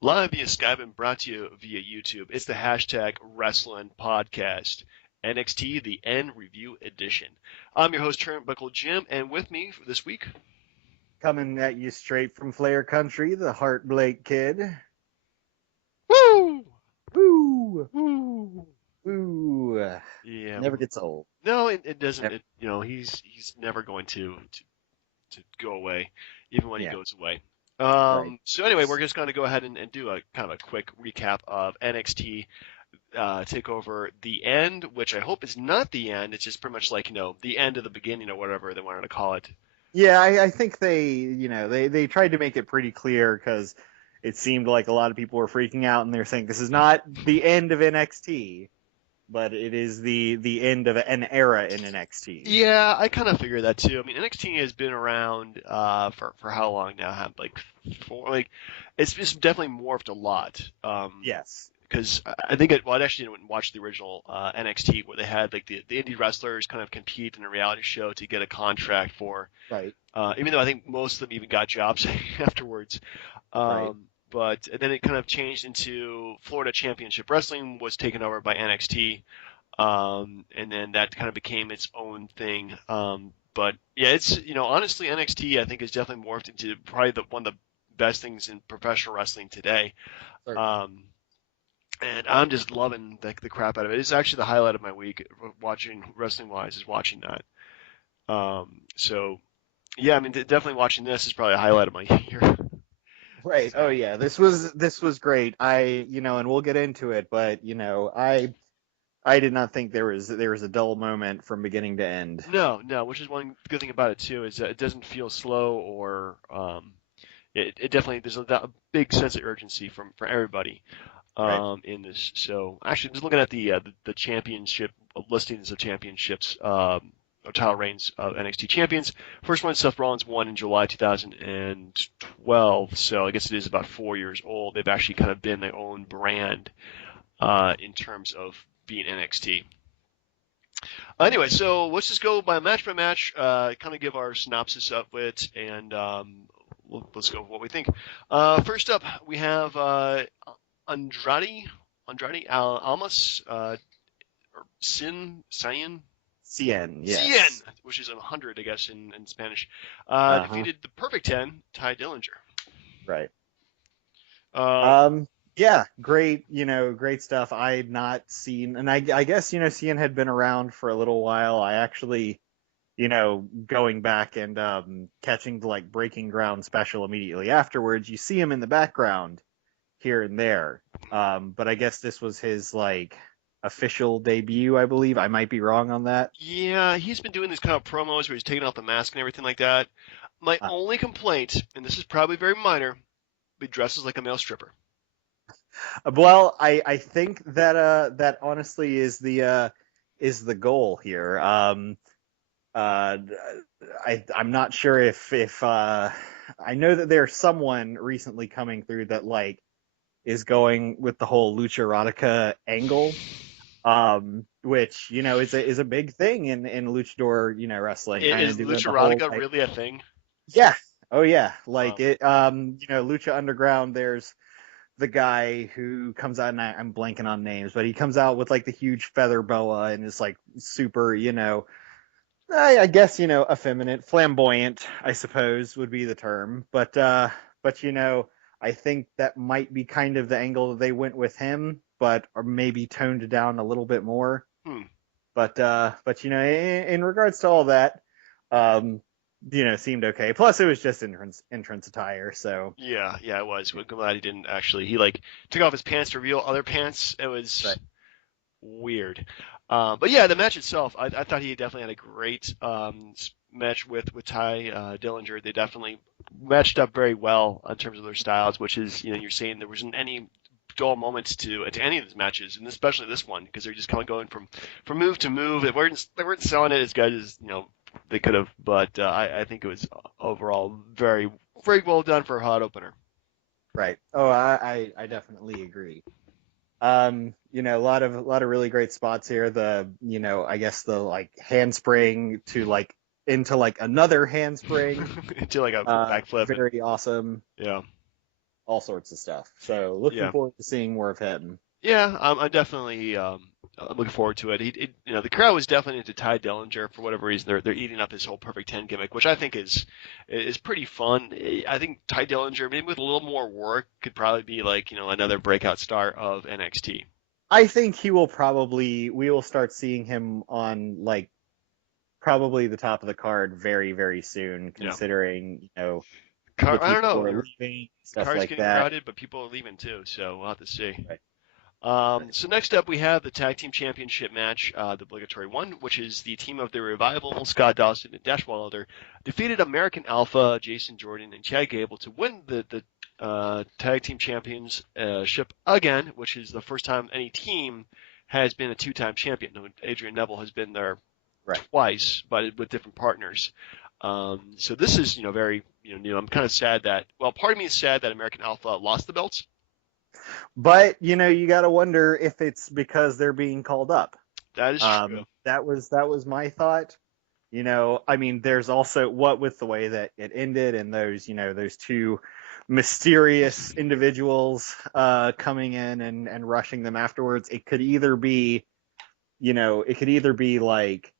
Live via Skype and brought to you via YouTube. It's the hashtag Wrestling Podcast, NXT, the End Review Edition. I'm your host, Turnbuckle Jim, and with me for this week, Coming at you straight from Flair Country, the Heart Blake Kid. woo, Woo! woo, Woo! yeah, Never gets old. no, it doesn't. Never, He's never going to go away, even when he yeah, goes away. right. So anyway, we're just going to go ahead and do a kind of a quick recap of NXT Takeover the end, which I hope is not the end. It's just pretty much like the end of the beginning or whatever they wanted to call it. Yeah, I think they tried to make it pretty clear because it seemed like a lot of people were freaking out and they're saying this is not the end of NXT, but it is the end of an era in NXT. Yeah, I kind of figured that too. I mean, NXT has been around for how long now? Like four, it's definitely morphed a lot. Yes. Because I think I actually didn't watch the original NXT where they had like the indie wrestlers kind of compete in a reality show to get a contract for. Right. Even though I think most of them even got jobs afterwards. Right. But then it kind of changed into Florida Championship Wrestling was taken over by NXT, and then that kind of became its own thing. But yeah, it's honestly NXT I think has definitely morphed into probably one of the best things in professional wrestling today. Certainly. Um, and I'm just loving the crap out of it. It's actually the highlight of my week watching wrestling wise is watching that. So yeah, I mean definitely watching this is probably a highlight of my year. Right. Oh So yeah. This was great. And we'll get into it, but I did not think there was a dull moment from beginning to end. no, which is one good thing about it too is that it doesn't feel slow or it definitely there's a big sense of urgency from for everybody Right. in this. So actually, just looking at the championship listings of championships or title reigns of NXT champions. First one, Seth Rollins won in July 2012. So I guess it is about 4 years old. They've actually kind of been their own brand in terms of being NXT. Anyway, so let's just go by match, kind of give our synopsis of it, and let's go with what we think. First up, we have Andrade Almas, or CN. Cien, Yes. which is 100, I guess, in Spanish, Uh-huh. defeated the Perfect 10, Ty Dillinger. Right. Uh, Yeah, great, great stuff. I'd not seen, and I guess, CN had been around for a little while. I actually, going back and catching the like Breaking Ground special immediately afterwards, you see him in the background here and there. But I guess this was his like official debut, I believe. I might be wrong on that. yeah, he's been doing these kind of promos where he's taking off the mask and everything like that. My Uh, only complaint, and this is probably very minor, he dresses like a male stripper. well, I think that honestly is the goal here. Uh, I'm not sure if I know that there's someone recently coming through that like is going with the whole lucha erotica angle, which is a big thing in luchador wrestling, kind of Is doing Lucha the whole Erotica like really a thing? yeah, oh yeah, like Wow. it lucha underground. There's the guy who comes out, and I'm blanking on names, but he comes out with like the huge feather boa and is like super, I guess, effeminate, flamboyant, I suppose would be the term. But I think that might be kind of the angle that they went with him, but or maybe toned it down a little bit more. Hmm. But in regards to all that, um, seemed okay. Plus, it was just entrance attire, so Yeah, it was. We're glad he didn't actually. He like took off his pants to reveal other pants. It was right. weird. But yeah, the match itself, I thought he definitely had a great match with Ty Dillinger. They definitely matched up very well in terms of their styles, which is you're saying there wasn't any dull moments to any of these matches, and especially this one because they're just kind of going from move to move. They weren't selling it as good as they could have, but I think it was overall very very well done for a hot opener. Right. Oh, I definitely agree. A lot of really great spots here. I guess the like handspring to like into like another handspring. Into like a backflip and Very awesome. yeah. all sorts of stuff. So looking Yeah. forward to seeing more of him. Yeah, I'm definitely I'm looking forward to it. The crowd was definitely into Ty Dillinger for whatever reason. They're eating up his whole Perfect 10 gimmick, which I think is pretty fun. I think Ty Dillinger, maybe with a little more work, could probably be like another breakout star of NXT. I think we will start seeing him on like probably the top of the card very, very soon, Yeah, considering, the I don't people who know. are leaving, stuff Card's like getting that. crowded, but people are leaving too, so we'll have to see. Right, right. So next up, we have the tag team championship match, the obligatory one, which is the team of the Revival, Scott Dawson and Dash Wilder, defeated American Alpha, Jason Jordan, and Chad Gable to win the tag team championship again, which is the first time any team has been a two-time champion. Adrian Neville has been there Right. twice, but with different partners. So this is very new. I'm kind of sad that part of me is sad that American Alpha lost the belts. But you got to wonder if it's because they're being called up. That is true. That was my thought. I mean, there's also what with the way that it ended and those two mysterious individuals coming in and rushing them afterwards. It could either be, like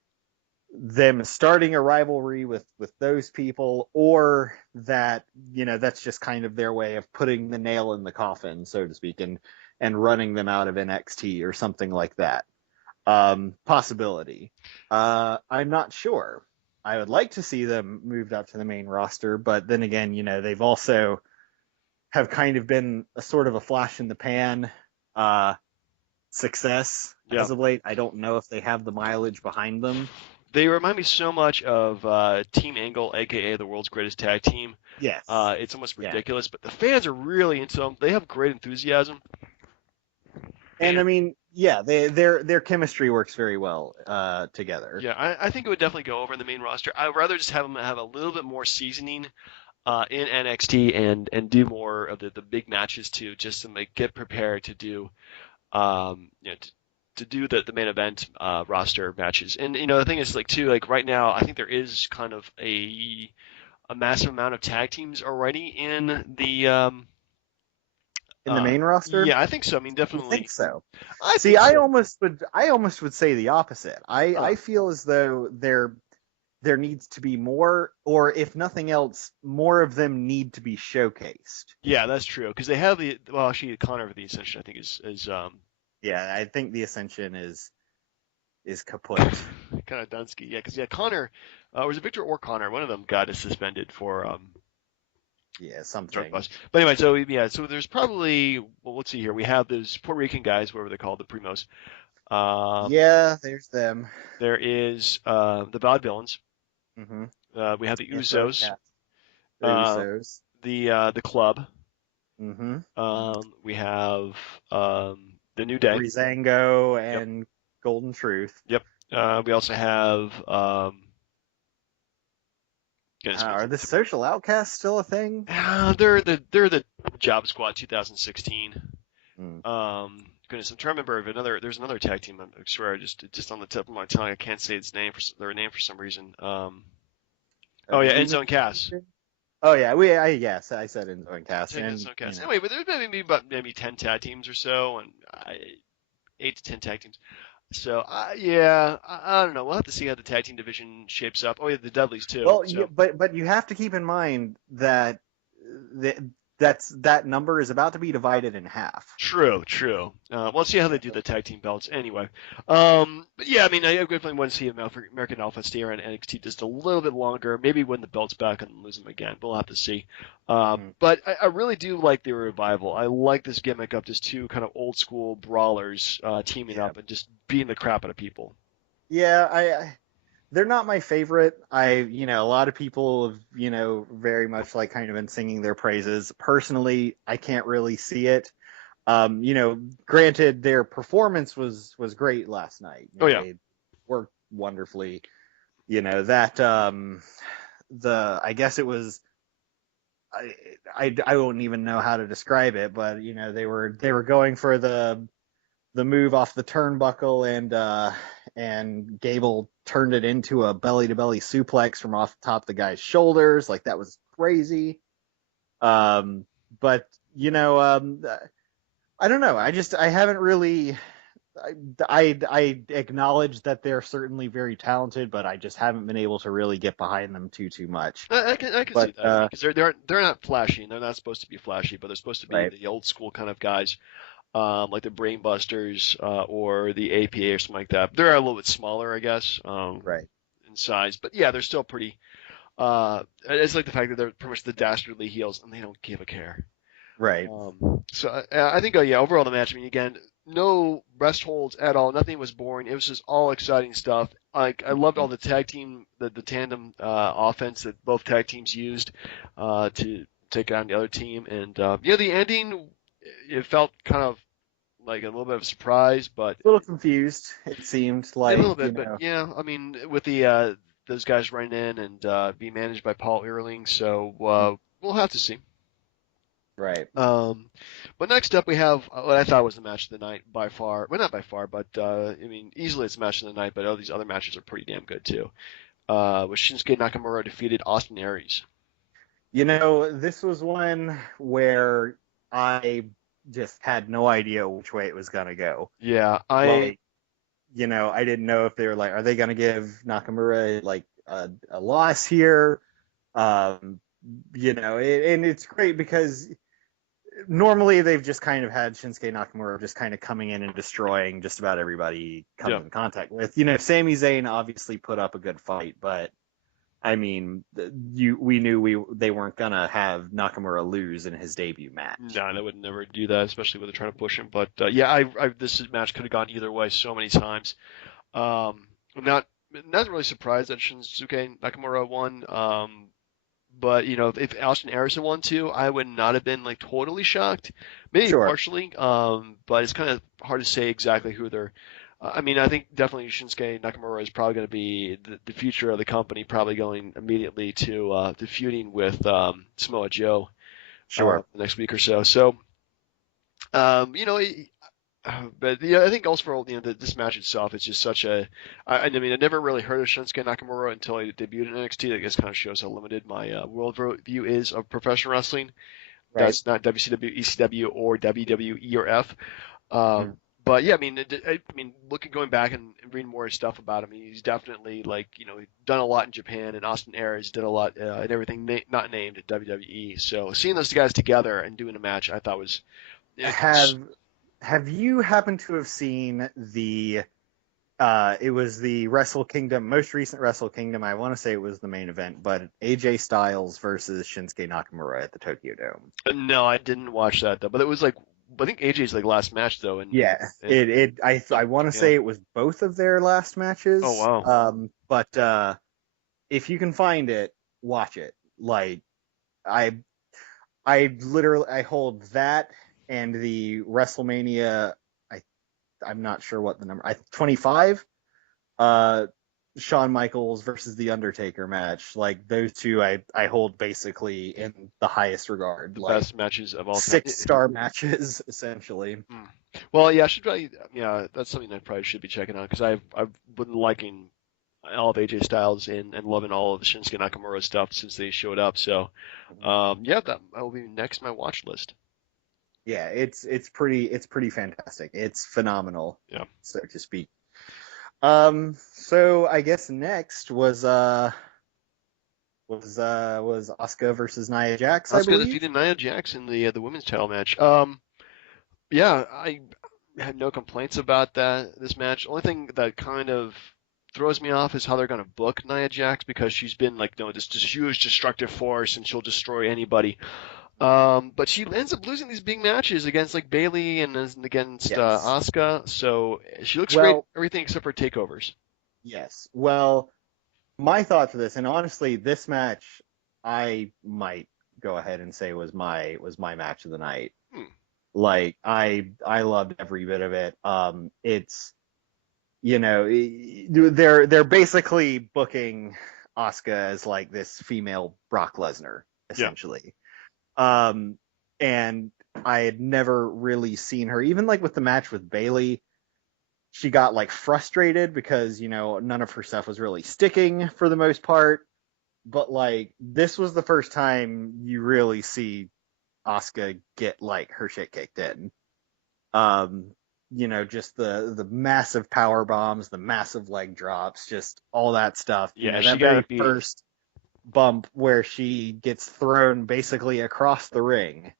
them starting a rivalry with those people, or that that's just kind of their way of putting the nail in the coffin, so to speak, and running them out of NXT or something like that. Possibility. I'm not sure. I would like to see them moved up to the main roster, but then again, they've also have kind of been a sort of a flash in the pan success as of late. I don't know if they have the mileage behind them. They remind me so much of Team Angle, aka the world's greatest tag team. Yes. It's almost ridiculous, but the fans are really into them. They have great enthusiasm. And I mean, yeah, their chemistry works very well together. Yeah, I think it would definitely go over in the main roster. I'd rather just have them have a little bit more seasoning in NXT and do more of the big matches too, just to get prepared to do to do the main event roster matches. And the thing is right now I think there is kind of a massive amount of tag teams already in the main roster. Yeah, I think so. I mean, definitely. I think so. I almost would say the opposite. I feel as though there needs to be more, or if nothing else, more of them need to be showcased. Yeah, that's true, because they have actually Connor of the Ascension I think is yeah, I think the Ascension is kaput. kind of Dunsky. Yeah, because Connor, was it Victor or Connor? One of them got suspended for something. drug bust. But anyway, so there's probably let's see here. We have those Puerto Rican guys, whatever they're called, the Primos. There's them. There is the Vaudevillains. Mm-hmm. We have the Usos. The Usos. The Club. Mm-hmm. We have the New Day. Breezango and Golden Truth. Yep. We also have are the Social Outcasts still a thing? They're the Job Squad 2016. Goodness, I'm trying to remember if there's another tag team. I swear, just on the tip of my tongue, I can't say their name for some reason. End Zone Cass. Oh yeah, I said End Zone Cass. Anyway, but there's maybe 10 tag teams or so, and 8 to 10 tag teams. So I don't know. We'll have to see how the tag team division shapes up. Oh yeah, the Dudleys too. Well, but you have to keep in mind that that number is about to be divided in half. True. We'll see how they do the tag team belts anyway. But yeah, I mean, I definitely want to see American Alpha stay around NXT just a little bit longer. Maybe win the belts back and lose them again. We'll have to see. But I really do like the Revival. I like this gimmick of just two kind of old school brawlers teaming up and just beating the crap out of people. Yeah, they're not my favorite. A lot of people have, very much kind of been singing their praises. Personally, I can't really see it. Granted, their performance was great last night. They worked wonderfully. I guess it was, I don't even know how to describe it, but they were going for the move off the turnbuckle, and Gable turned it into a belly-to-belly suplex from off the top of the guy's shoulders. That was crazy. But I don't know. I haven't really. I acknowledge that they're certainly very talented, but I just haven't been able to really get behind them too much. I can see But that. I mean, because they're not flashy, and they're not supposed to be flashy, but they're supposed to be right, the old school kind of guys, like the Brainbusters or the APA or something like that. They're a little bit smaller, I guess, right, in size, but yeah, they're still pretty. It's like the fact that they're pretty much the dastardly heels, and they don't give a care. right. I think, yeah, overall the match. I mean, again, no rest holds at all. Nothing was boring. It was just all exciting stuff. I loved all the tag team, the tandem offense that both tag teams used to take on the other team, and yeah, the ending it felt kind of like a little bit of a surprise, but A little confused. It seemed a little like bit. But yeah, I mean, with the those guys running in and being managed by Paul Ehrling, so we'll have to see. right. Um, but next up we have what I thought was the match of the night by far. Well, not by far, but I mean, easily it's the match of the night. But all these other matches are pretty damn good too. With Shinsuke Nakamura defeated Austin Aries. This was one where I just had no idea which way it was gonna go. Yeah, Like, I didn't know if they were like, are they gonna give Nakamura like a loss here? Um, and it's great because normally they've just kind of had Shinsuke Nakamura just kind of coming in and destroying just about everybody he yeah. comes in contact with. Sami Zayn obviously put up a good fight, but I mean, we knew they weren't gonna have Nakamura lose in his debut match. No, they would never do that, especially when they're trying to push him. But yeah, this match could have gone either way so many times. I'm not really surprised that Shinsuke Nakamura won. But if Austin Aries had won too, I would not have been like totally shocked. Maybe Sure, partially. But it's kind of hard to say exactly who they're. I mean, I think definitely Shinsuke Nakamura is probably going to be the future of the company, probably going immediately to feuding with Samoa Joe sure. the next week or so. So, um, you know, but yeah, I think also for this match itself, it's just such a. I mean, I never really heard of Shinsuke Nakamura until he debuted in NXT. That just kind of shows how limited my world view is of professional wrestling. Right. That's not WCW, ECW, or WWE or F. Mm. But yeah, I mean, going back and reading more stuff about him, he's definitely he's done a lot in Japan, and Austin Aries did a lot and everything not named at WWE. So seeing those guys together and doing a match, I thought was. Have you happened to have seen it was the Wrestle Kingdom, most recent Wrestle Kingdom, I want to say it was the main event, but AJ Styles versus Shinsuke Nakamura at the Tokyo Dome. No, I didn't watch that though. But it was like, I think AJ's last match though, Yeah, I want to say it was both of their last matches. Oh wow. But if you can find it, watch it. Like I I hold that and the WrestleMania. I'm not sure what the number. 25. Shawn Michaels versus The Undertaker match. Like those two, I hold basically in the highest regard. The like best matches of all time. 6-star matches, essentially. Well, yeah, I should probably. Yeah, that's something I probably should be checking out because I've been liking all of AJ Styles and loving all of the Shinsuke Nakamura stuff since they showed up. So, yeah, that will be next on my watch list. Yeah, it's pretty fantastic. It's phenomenal, Yeah. so to speak. So I guess next was Asuka versus Nia Jax, I Asuka believe. defeated Nia Jax in the women's title match. Yeah, I had no complaints about this match. Only thing that kind of throws me off is how they're going to book Nia Jax because she's been this huge destructive force and she'll destroy anybody. But she ends up losing these big matches against Bayley and against Yes. Asuka. So she looks great, everything except for takeovers. Yes. Well, my thought for this, and honestly, this match I might go ahead and say was my match of the night. Like I loved every bit of it. It's they're basically booking Asuka as like this female Brock Lesnar essentially. Yeah. And I had never really seen her, even like with the match with Bayley, she got like frustrated because none of her stuff was really sticking for the most part. But like this was the first time you really see Asuka get like her shit kicked in. Um, just the massive power bombs, the massive leg drops, just all that stuff. Yeah, she That got to very be. first bump where she gets thrown basically across the ring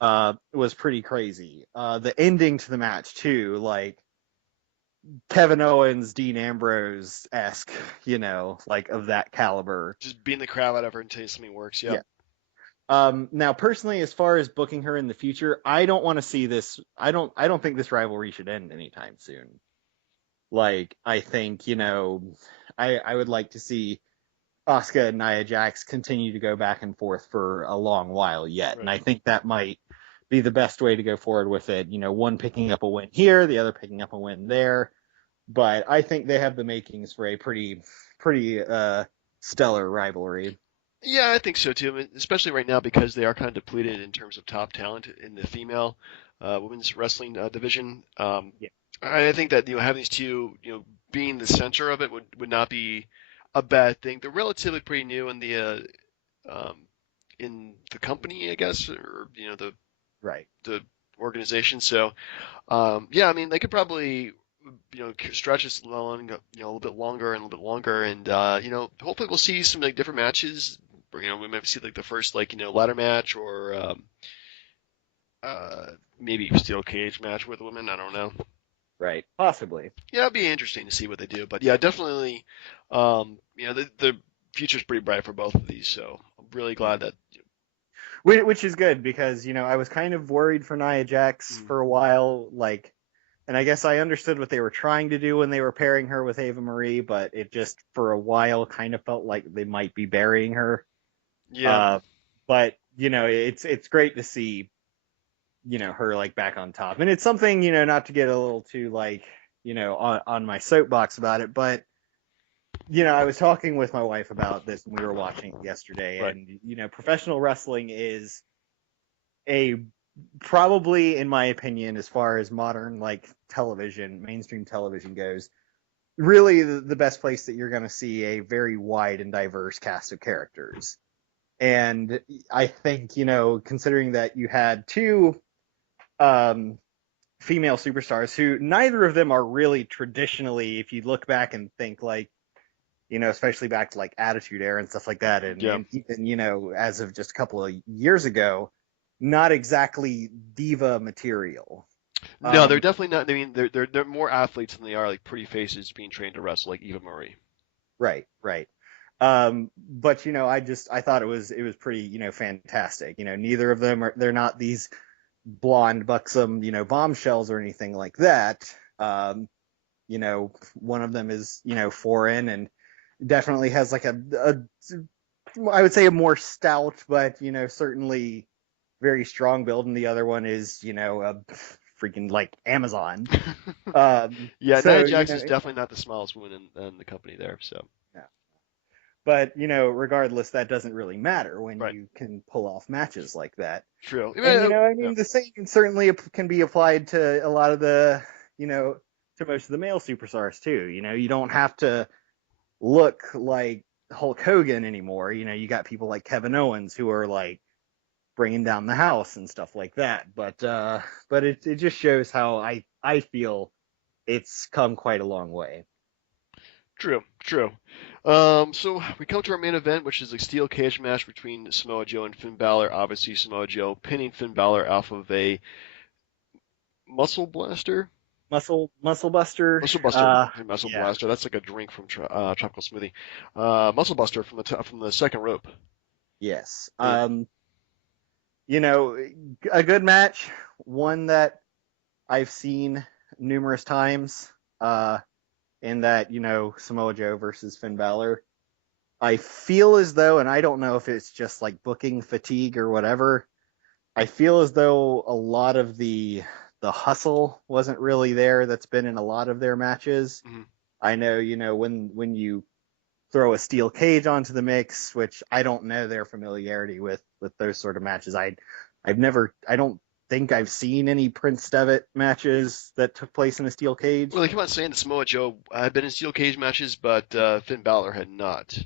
was pretty crazy. The ending to the match too, like Kevin Owens, Dean Ambrose esque, like of that caliber. Just beating the crap out of her until something works. Yep. Yeah. Now, personally, as far as booking her in the future, I don't want to see this. I don't think this rivalry should end anytime soon. Like, I think, I would like to see Asuka and Nia Jax continue to go back and forth for a long while yet, and Right. I think that might be the best way to go forward with it. One picking up a win here, the other picking up a win there, but I think they have the makings for a pretty stellar rivalry. Yeah, I think so too. I mean, especially right now because they are kind of depleted in terms of top talent in the female women's wrestling division. Yeah. I think that having these two being the center of it would not be a bad thing. They're relatively pretty new in the company, I guess, or Right. the organization. So yeah, I mean they could probably stretch this along a little bit longer and a little bit longer, and hopefully we'll see some like different matches. Or, we might see like the first like ladder match or maybe steel cage match with women. I don't know. Right. Possibly. Yeah, it'd be interesting to see what they do. But yeah, definitely, the future's pretty bright for both of these. So I'm really glad that. Which is good because I was kind of worried for Nia Jax Mm, for a while, like, and I guess I understood what they were trying to do when they were pairing her with Ava Marie, but it just for a while kind of felt like they might be burying her. yeah, Uh, but it's great to see her like back on top, and it's something not to get a little too like on my soapbox about it, but I was talking with my wife about this and we were watching it yesterday, right. and professional wrestling is a probably, in my opinion, as far as modern like television, mainstream television goes, really the best place that you're going to see a very wide and diverse cast of characters. And I think, considering that you had two um, female superstars who neither of them are really traditionally, if you look back and think like, especially back to like Attitude Era and stuff like that, and, Yeah. and even as of just a couple of years ago, not exactly diva material. No, they're Um, definitely not. I mean, they're more athletes than they are like pretty faces being trained to wrestle like Eva Marie. right, right. But I thought it was pretty fantastic. Neither of them they're not these blonde buxom bombshells or anything like that. One of them is foreign and definitely has like a I would say a more stout, but certainly very strong build, and the other one is a freaking like Amazon. Yeah, So Nia Jax is definitely not the smallest woman in the company there. So yeah. But regardless, that doesn't really matter when right, you can pull off matches like that. true. And I Yeah, mean, the same certainly can be applied to a lot of the to most of the male superstars too. You don't have to look like Hulk Hogan anymore. You got people like Kevin Owens who are like bringing down the house and stuff like that. But it just shows how I feel it's come quite a long way. true, true. So we come to our main event, which is a steel cage match between Samoa Joe and Finn Balor. Obviously, Samoa Joe pinning Finn Balor off of a muscle blaster. Muscle Buster. Muscle Buster, Muscle Yeah. Blaster. That's like a drink from Tropical Smoothie. Muscle Buster from the second rope. Yes. And You know, a good match, one that I've seen numerous times. In that Samoa Joe versus Finn Balor. I feel as though, and I don't know if it's just like booking fatigue or whatever. I feel as though a lot of the hustle wasn't really there. That's been in a lot of their matches. mhm. I know, when you throw a steel cage onto the mix, which I don't know their familiarity with those sort of matches. I don't think I've seen any Prince Devitt matches that took place in a steel cage. Well, they come out saying that Samoa Joe had been in steel cage matches, but Finn Balor had not.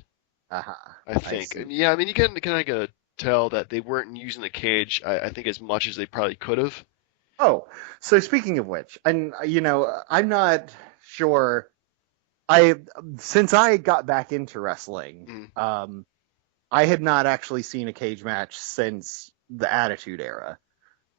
Aha, I I think. see. And yeah, I mean, you can kind of get tell that they weren't using the cage, I think, as much as they probably could have. Oh, so speaking of which, and I'm not sure. I Since I got back into wrestling, Mm. I had not actually seen a cage match since the Attitude Era.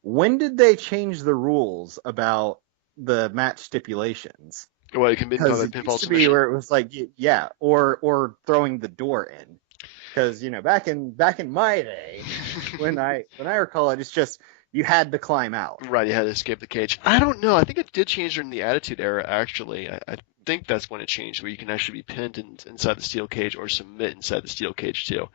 When did they change the rules about the match stipulations? Well, it can be Because called a it pinfall used to be submission. where it was like, yeah, or throwing the door in. Because back in my day, when I recall it, it's just you had to climb out. Right, you had to escape the cage. I don't know. I think it did change during the Attitude Era, actually. I think that's when it changed, where you can actually be pinned inside the steel cage or submit inside the steel cage, too.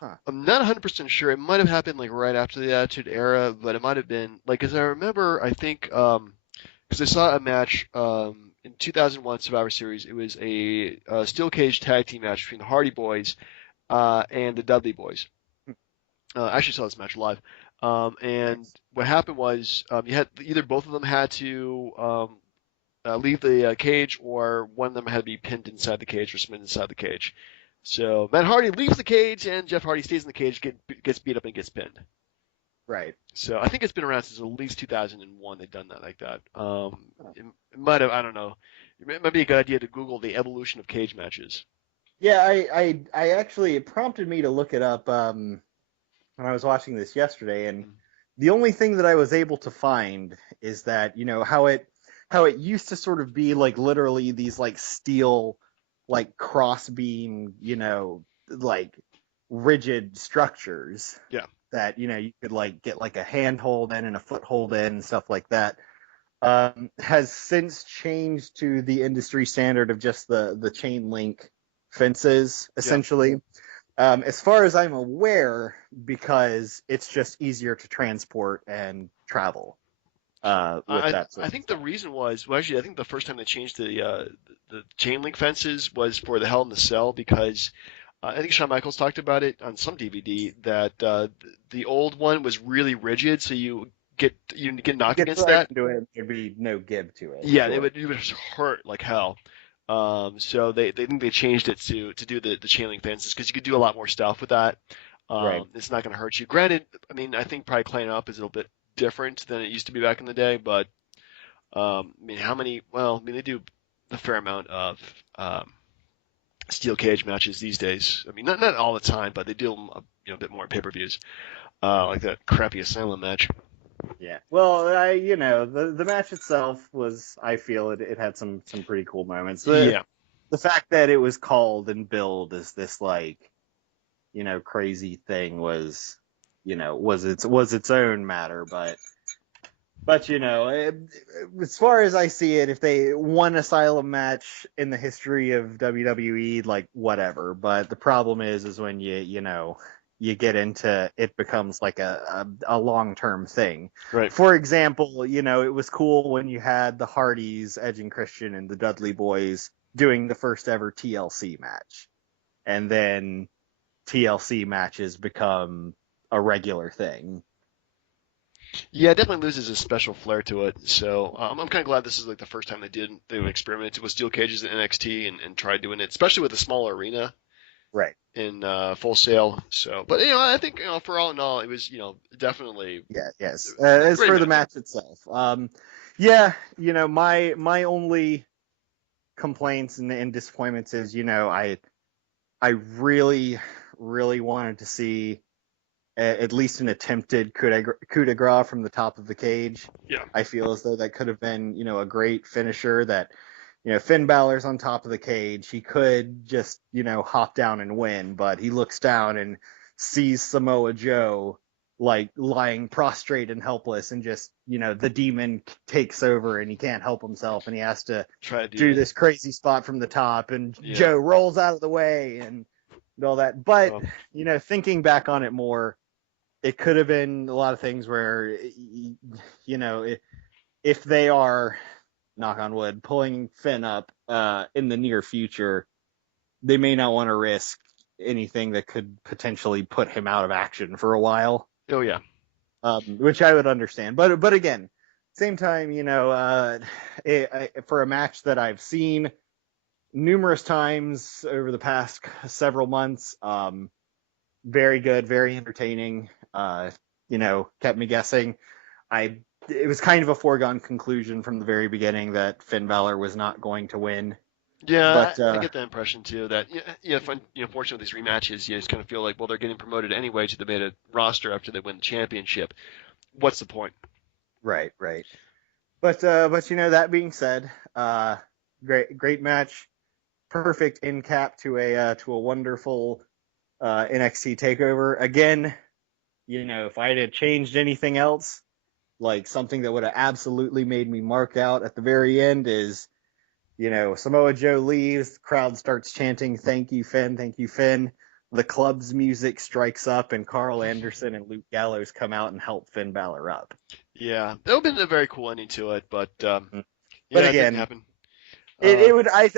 Huh. I'm not 100% sure. It might have happened like right after the Attitude Era, but it might have been like, as I remember, I think because I saw a match in 2001 Survivor Series. It was a steel cage tag team match between the Hardy Boys and the Dudley Boys. I actually saw this match live. And Nice. what happened was you had either both of them had to leave the cage, or one of them had to be pinned inside the cage or submitted inside the cage. So Matt Hardy leaves the cage, and Jeff Hardy stays in the cage, gets beat up, and gets pinned. Right. So I think it's been around since at least 2001. They've done that like that. Huh. It might have, I don't know. It might be a good idea to Google the evolution of cage matches. Yeah, I actually, it prompted me to look it up when I was watching this yesterday, and Mm. the only thing that I was able to find is that how it used to sort of be like literally these like steel like crossbeam, like rigid structures Yeah. that you could like get like a handhold in and a foothold in and stuff like that. Has since changed to the industry standard of just the chain link fences, Yeah. essentially. As far as I'm aware, because it's just easier to transport and travel with I that I sort of think the stuff. reason was, well, actually, I think the first time they changed the chain link fences was for the Hell in the Cell, because I think Shawn Michaels talked about it on some DVD that the old one was really rigid, so you get You knocked get against thrown that. into it, there'd be no give to it. Yeah, Sure. it would just hurt like hell. So they think they changed it to do the chain link fences, because you could do a lot more stuff with that. Right. It's not going to hurt you. Granted, I mean, I think probably cleaning up is a little bit different than it used to be back in the day, but I mean, how many? Well, I mean, they do a fair amount of steel cage matches these days. I mean, not all the time, but they do them a bit more pay-per-views, like that crappy Asylum match. Yeah. Well, the match itself was, I feel it had some pretty cool moments. The Yeah, the fact that it was called and billed as this like, crazy thing was its own matter, but as far as I see it, if they won Asylum match in the history of WWE, like whatever. But the problem is when you get into it becomes like a long term thing. right. For example, it was cool when you had the Hardys, Edge and Christian, and the Dudley Boys doing the first ever TLC match, and then TLC matches become a regular thing. Yeah, it definitely loses a special flair to it. So I'm kind of glad this is like the first time they experimented with steel cages in NXT, and tried doing it, especially with a smaller arena Right. in Full Sail. So, but I think for all in all, it was definitely Yeah, yes. a As great for the match. match itself, yeah, my only complaints and disappointments is, I really, really wanted to see at least an attempted coup de grace from the top of the cage. Yeah, I feel as though that could have been, a great finisher. That, Finn Balor's on top of the cage. He could just, hop down and win, but he looks down and sees Samoa Joe like lying prostrate and helpless, and just, the demon takes over and he can't help himself, and he has to try to do do the this crazy spot from the top, and yeah. Joe rolls out of the way and all that. But, Well, thinking back on it more, it could have been a lot of things where, if they are, knock on wood, pulling Finn up in the near future, they may not want to risk anything that could potentially put him out of action for a while, oh yeah. which I would understand. But again, same time, for a match that I've seen numerous times over the past several months, very good, very entertaining. Kept me guessing. I It was kind of a foregone conclusion from the very beginning that Finn Balor was not going to win. Yeah, But I get the impression too that fortunately with these rematches, you just kind of feel like, well, they're getting promoted anyway to the main roster after they win the championship. What's the point? right, right. But that being said, great match, perfect end cap to a wonderful NXT takeover. Again, if I had changed anything else, like something that would have absolutely made me mark out at the very end is, Samoa Joe leaves, the crowd starts chanting, "Thank you, Finn, thank you, Finn." The club's music strikes up, and Carl Anderson and Luke Gallows come out and help Finn Balor up. Yeah, that would have been a very cool ending to it, but But yeah, it didn't again, happen. it Uh, would. I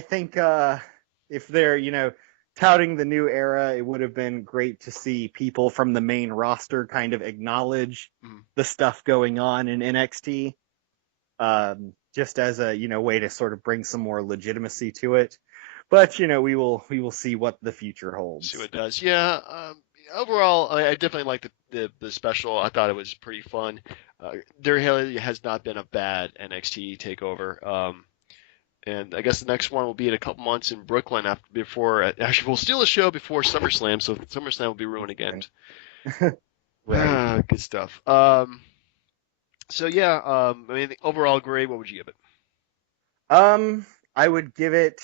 think if they're touting the new era, it would have been great to see people from the main roster kind of acknowledge mm. the stuff going on in NXT, just as a way to sort of bring some more legitimacy to it. But we will see what the future See holds. what it does. Yeah. Overall, I definitely liked the special. I thought it was pretty fun. There really has not been a bad NXT takeover. And I guess the next one will be in a couple months in Brooklyn before actually we'll steal a show before SummerSlam, so SummerSlam will be ruined again. Right. Good stuff. So yeah, I mean overall grade, what would you give it? Um, I would give it.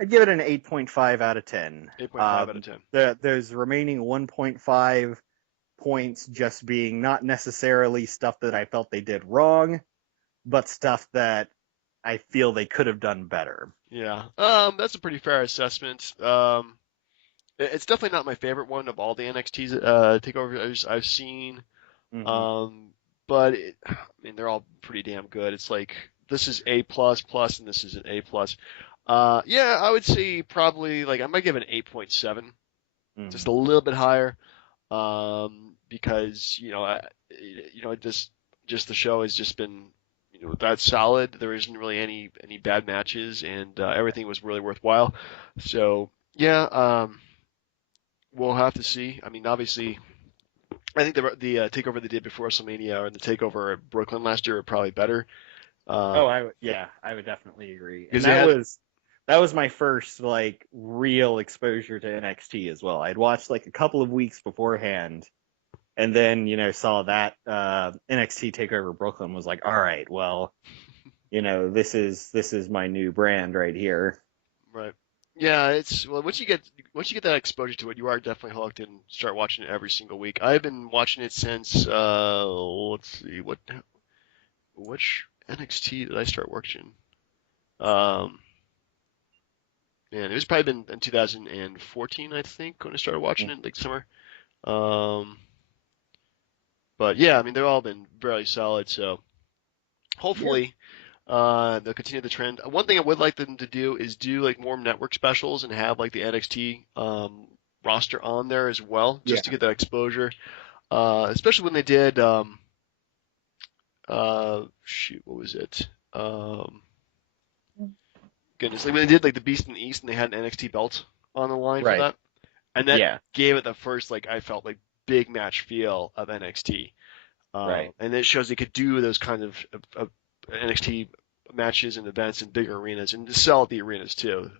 I'd give it an 8.5 out of 10. 8.5 out of 10. Those remaining 1.5 points just being not necessarily stuff that I felt they did wrong, but stuff that I feel they could have done better. Yeah. That's a pretty fair assessment. It's definitely not my favorite one of all the NXT takeovers I've seen. Hmm. Um, but I mean, they're all pretty damn good. It's like this is A plus plus, and this is an A plus. Yeah, I would say probably like I might give it an 8.7, just a Hmm. little bit higher. Because just the show has just been that solid. There isn't really any bad matches, and everything was really worthwhile. So yeah, we'll have to see. I mean, obviously, I think the takeover they did before WrestleMania and the takeover at Brooklyn last year are probably better. Oh, Um, I would definitely agree. because And they had that was my first like real exposure to NXT as well. I'd watched like a couple of weeks beforehand, and then saw that NXT Takeover Brooklyn, was like, all right, well, this is my new brand right here. right. Yeah, it's well once you get that exposure to it, you are definitely hooked and start watching it every single week. I've been watching it since let's see which NXT did I start watching? Um, Man, it was probably been in 2014, I think, when I started watching it, like summer. Um, but yeah, I mean they've all been very solid. So Yeah. hopefully they'll continue the trend. One thing I would like them to do is do like more network specials and have like the NXT roster on there as well, Yeah. just to get that exposure. Especially when they did shoot, what was it? Um, Goodness, like when they did like the Beast in the East and they had an NXT belt on the line for Right. that, and that Yeah. gave it the first like I felt like big match feel of NXT. Right. And it shows they could do those kind of NXT matches and events in bigger arenas and sell at the arenas too.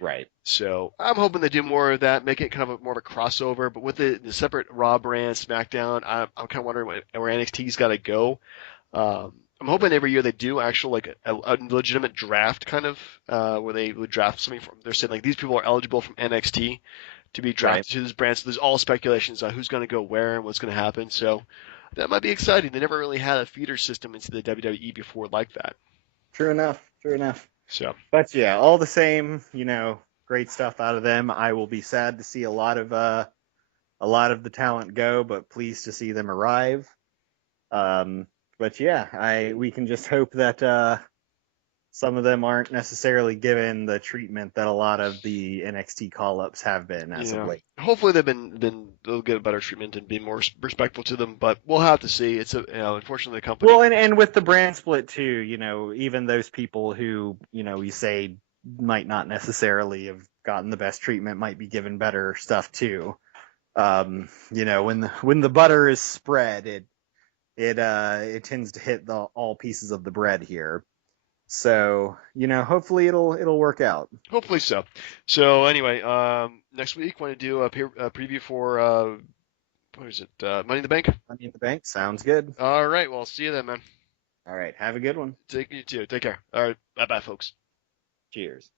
Right. So I'm hoping they do more of that, make it kind of more of a crossover. But with the separate Raw brand, SmackDown, I'm kind of wondering where NXT's got to go. I'm hoping every year they do actual like a legitimate draft kind of where they would draft something from. They're saying like these people are eligible from NXT to be Right. drafted to this brand. So there's all speculations on who's going to go where and what's going to happen. So that might be exciting. They never really had a feeder system into the WWE before like that. True enough. True enough. So But yeah, all the same, great stuff out of them. I will be sad to see a lot of the talent go, but pleased to see them arrive. Um, but yeah, I we can just hope that some of them aren't necessarily given the treatment that a lot of the NXT call-ups have been as of yeah, late. hopefully they'll get a better treatment and be more respectful to them. But we'll have to see. It's unfortunately the company. Well, and with the brand split too, even those people who, you say might not necessarily have gotten the best treatment might be given better stuff too. When the butter is spread, it tends to hit all pieces of the bread here. So hopefully it'll work out. Hopefully so. So anyway, next week want to do a preview for what is it? Money in the Bank. Money in the Bank sounds good. All right. Well, see you then, man. All right, have a good one. Take you too. Take care. All right. Bye bye, folks. Cheers.